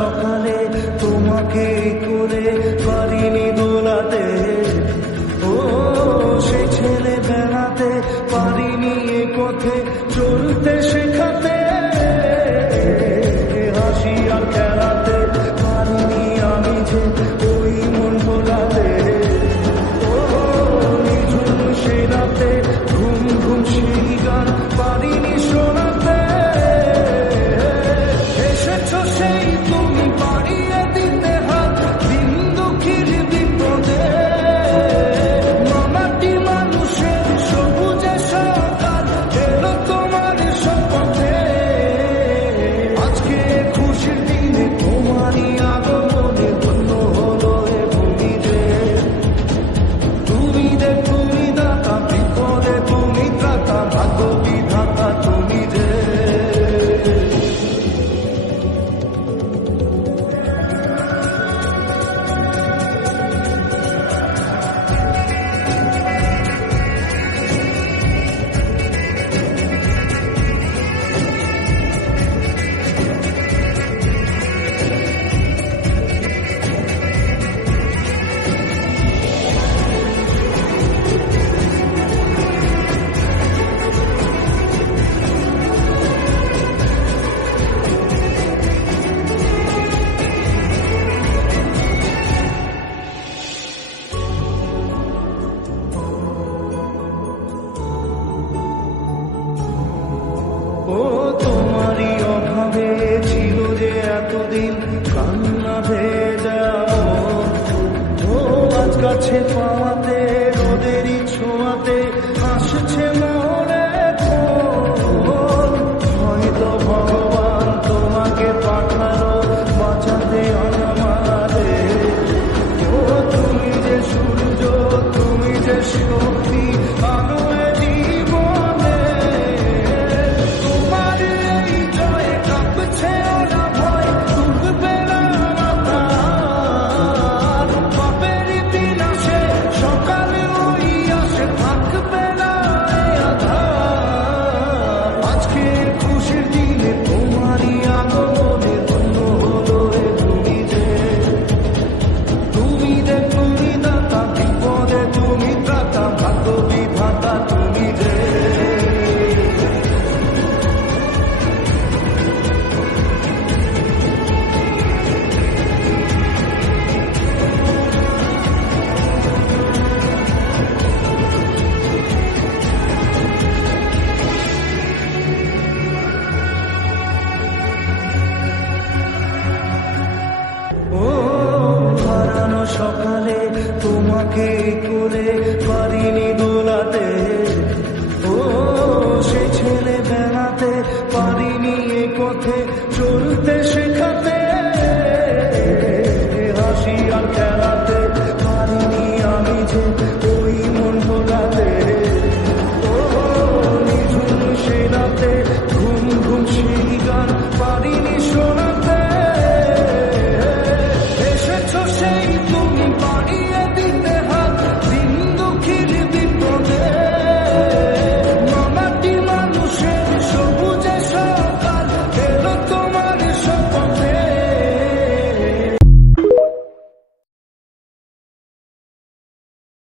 সকালে তোমাকে করে পারিনি দোলাতে, ও সে ছেলে বেড়াতে পারিনি এ পথে চলতে শেখাতে, হাসি আর খেলাতে পারিনি আমি যে ওই মন ভোলাতে, ও নিঝুম সে রাতে ঘুম ঘুম সেই গান পারিনি শোনাতে, এসেছ সেই তুমি পাড়িয়ে দিতে হাত দিন দুঃখীর বিপদে, মামাটি মানুষের সবুজে সকাল এলো তোমার শপথে, আজকে খুশির দিনে তোমারই আগমনে ধন্য হলো এ ভূমি রে, তুমি রে তুমি দাতা বিপদে তুমি ত্রাতা ভাগ্য বিধাতা তুমি রে। ও তোমারই অভাবে ছিল যে এতদিন কান্না ভেজা, ও আজ কাছে পাওয়া